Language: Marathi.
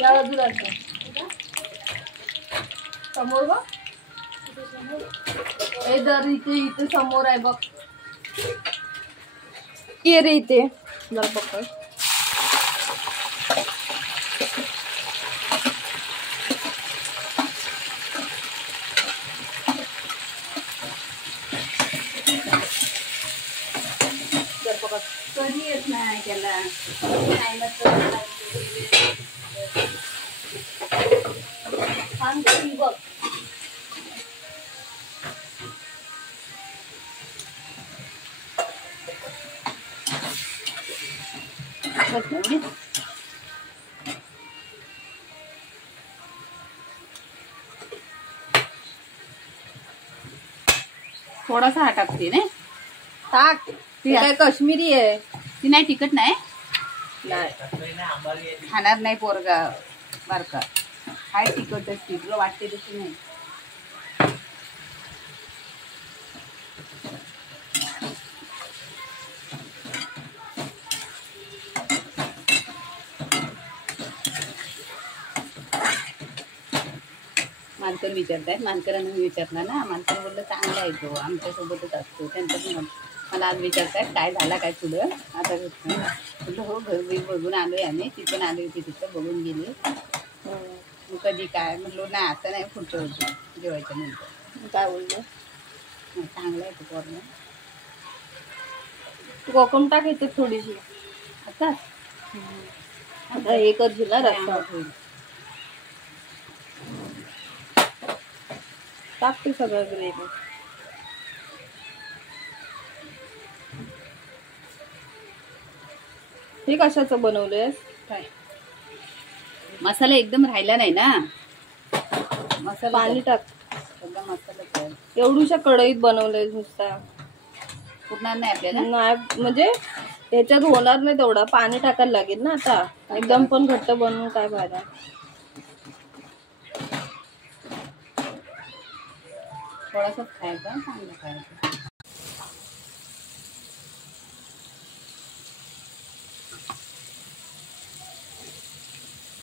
या बाजूला समोर बघ, हे दर इथे इथे समोर आहे बघ, ये रे इथे जरा पकड. कधी येत नाही त्याला बघ. थोडासा हा टाकते ना, टाक. ती काय काश्मीरी आहे, ती नाही तिखट नाही नाही खाणार नाही पोरगा बारका. काय तिखटच ती तुला वाटते तशी नाही. मानकर विचारतायत, मानकरांना मी विचारला ना, मानकर बोललं चांगला आहे तो, आमच्यासोबतच असतो. त्यांचं पण मला आज विचारतायत काय झाला काय पुढं. आता म्हटलं हो घर बघून आलोय आम्ही, ती पण आली होती तिथं बघून गेली. मग कधी काय म्हटलो नाही आता नाही, पुढच्या वर्षी जेवायच्या नंतर. काय बोललं, चांगलं आहे तो पोरगा. कोकम टाकायचं थोडीशी आता आता हे करशील ना रस्ता होईल. टाकते सगळं ग्रेव्ही. हे कशाचं बनवलंयस काय मसाला एकदम राहिला नाही ना, मसाला पाणी टाक. सगळा मसाला एवढूशा कढईत बनवलंय नुसता, पुरणार नाही आपल्याला. नाही म्हणजे त्याच्यात होणार नाही तेवढा, पाणी टाकायला लागेल ना आता. एकदम पण घट्ट बनवून काय फायदा. थोडासा खायचा, चांगलं खायचं.